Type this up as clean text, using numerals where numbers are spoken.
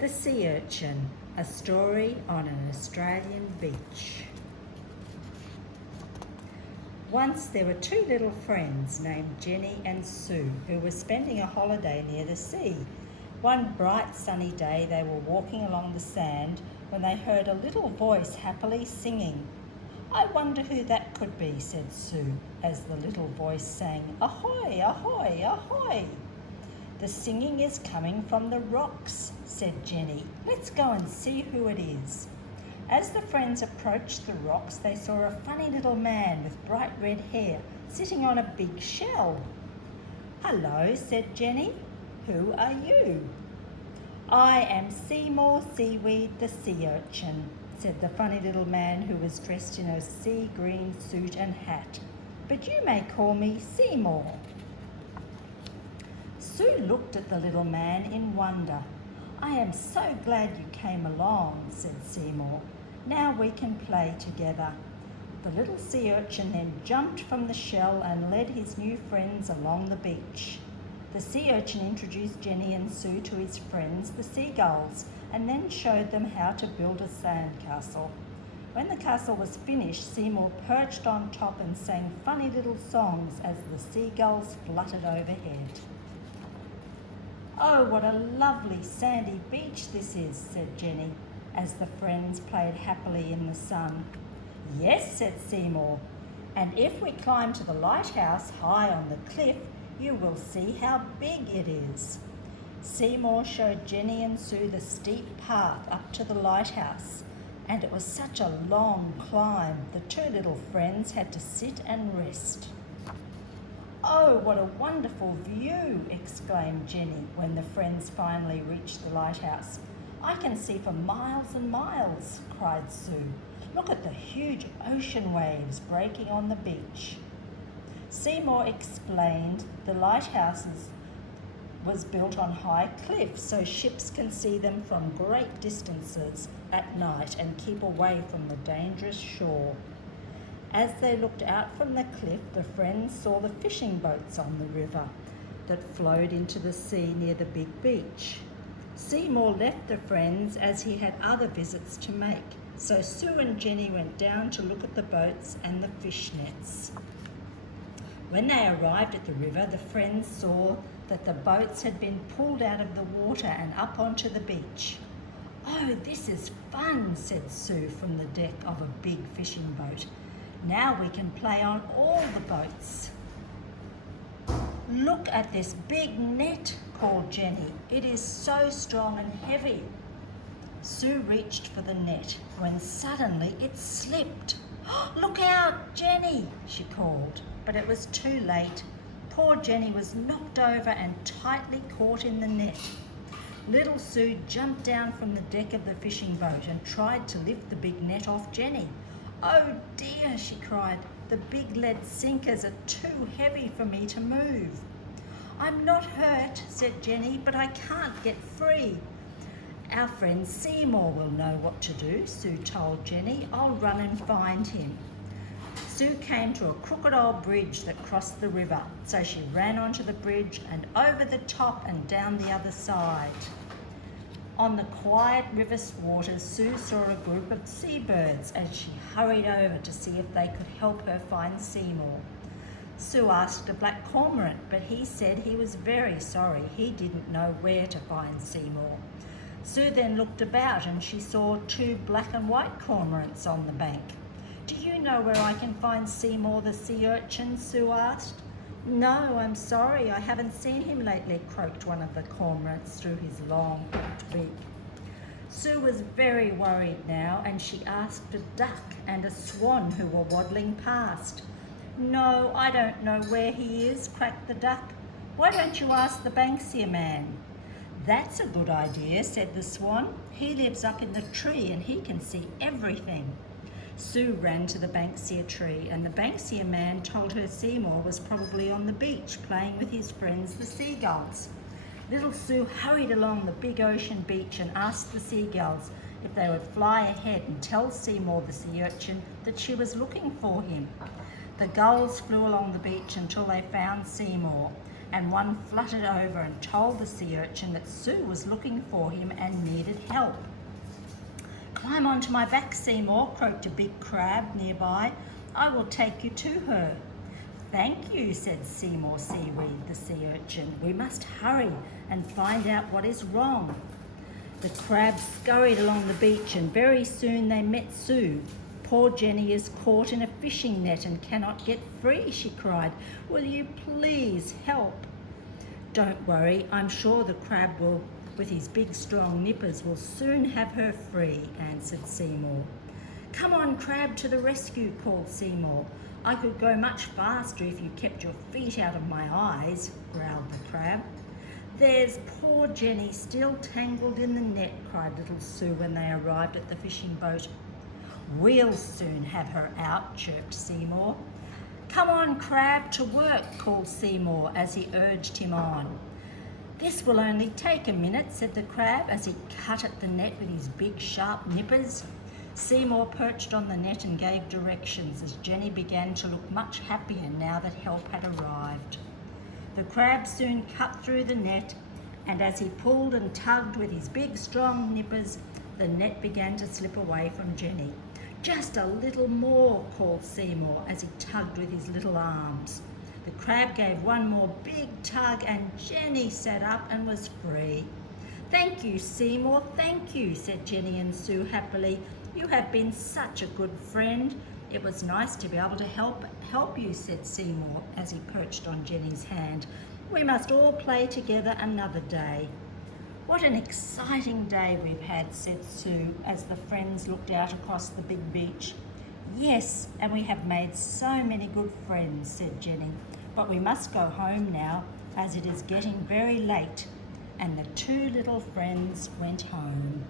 The Sea Urchin, a story on an Australian beach. Once there were two little friends named Jenny and Sue who were spending a holiday near the sea. One bright sunny day they were walking along the sand when they heard a little voice happily singing. "I wonder who that could be," said Sue, as the little voice sang, "Ahoy, ahoy, ahoy." "The singing is coming from the rocks," said Jenny. "Let's go and see who it is." As the friends approached the rocks, they saw a funny little man with bright red hair sitting on a big shell. "Hello," said Jenny. "Who are you?" "I am Seymour Seaweed the Sea Urchin," said the funny little man who was dressed in a sea green suit and hat. "But you may call me Seymour." Sue looked at the little man in wonder. "I am so glad you came along," said Seymour. "Now we can play together." The little sea urchin then jumped from the shell and led his new friends along the beach. The sea urchin introduced Jenny and Sue to his friends, the seagulls, and then showed them how to build a sand castle. When the castle was finished, Seymour perched on top and sang funny little songs as the seagulls fluttered overhead. "Oh, what a lovely sandy beach this is," said Jenny, as the friends played happily in the sun. "Yes," said Seymour, "and if we climb to the lighthouse high on the cliff, you will see how big it is." Seymour showed Jenny and Sue the steep path up to the lighthouse, and it was such a long climb the two little friends had to sit and rest. "Oh, what a wonderful view!" exclaimed Jenny when the friends finally reached the lighthouse. "I can see for miles and miles," cried Sue. "Look at the huge ocean waves breaking on the beach." Seymour explained the lighthouse was built on high cliffs so ships can see them from great distances at night and keep away from the dangerous shore. As they looked out from the cliff, the friends saw the fishing boats on the river that flowed into the sea near the big beach. Seymour left the friends as he had other visits to make, so Sue and Jenny went down to look at the boats and the fish nets. When they arrived at the river, the friends saw that the boats had been pulled out of the water and up onto the beach. "Oh, this is fun," said Sue from the deck of a big fishing boat. "Now we can play on all the boats." "Look at this big net," called Jenny. "It is so strong and heavy." Sue reached for the net when suddenly it slipped. "Look out, Jenny," she called, but it was too late. Poor Jenny was knocked over and tightly caught in the net. Little Sue jumped down from the deck of the fishing boat and tried to lift the big net off Jenny. "Oh dear," she cried, "the big lead sinkers are too heavy for me to move." "I'm not hurt," said Jenny, "but I can't get free." "Our friend Seymour will know what to do," Sue told Jenny. "I'll run and find him." Sue came to a crooked old bridge that crossed the river, so she ran onto the bridge and over the top and down the other side. On the quiet river waters, Sue saw a group of seabirds as she hurried over to see if they could help her find Seymour. Sue asked a black cormorant, but he said he was very sorry. He didn't know where to find Seymour. Sue then looked about and she saw two black and white cormorants on the bank. "Do you know where I can find Seymour the Sea Urchin?" Sue asked. "No, I'm sorry, I haven't seen him lately," croaked one of the cormorants through his long hooked beak. Sue was very worried now, and she asked a duck and a swan who were waddling past. "No, I don't know where he is," quacked the duck. "Why don't you ask the Banksia man?" "That's a good idea," said the swan. "He lives up in the tree and he can see everything." Sue ran to the Banksia tree, and the Banksia man told her Seymour was probably on the beach playing with his friends the seagulls. Little Sue hurried along the big ocean beach and asked the seagulls if they would fly ahead and tell Seymour the Sea Urchin that she was looking for him. The gulls flew along the beach until they found Seymour. and one fluttered over and told the sea urchin that Sue was looking for him and needed help. "Climb onto my back, Seymour," croaked a big crab nearby. "I will take you to her." "Thank you," said Seymour Seaweed, the sea urchin. "We must hurry and find out what is wrong." The crabs scurried along the beach and very soon they met Sue. "Poor Jenny is caught in a fishing net and cannot get free," she cried. "Will you please help?" "Don't worry, I'm sure the crab will, with his big strong nippers, will soon have her free," answered Seymour. "Come on, crab, to the rescue," called Seymour. "I could go much faster if you kept your feet out of my eyes," growled the crab. "There's poor Jenny still tangled in the net," cried little Sue when they arrived at the fishing boat. "We'll soon have her out," chirped Seymour. "Come on, crab, to work," called Seymour as he urged him on. "This will only take a minute," said the crab as he cut at the net with his big sharp nippers. Seymour perched on the net and gave directions as Jenny began to look much happier now that help had arrived. The crab soon cut through the net, and as he pulled and tugged with his big strong nippers, the net began to slip away from Jenny. "Just a little more," called Seymour as he tugged with his little arms. The crab gave one more big tug and Jenny sat up and was free. "Thank you, Seymour, thank you," said Jenny and Sue happily. "You have been such a good friend." "It was nice to be able to help you," said Seymour as he perched on Jenny's hand. "We must all play together another day." "What an exciting day we've had," said Sue as the friends looked out across the big beach. "Yes, and we have made so many good friends," said Jenny. "But we must go home now as it is getting very late." And the two little friends went home.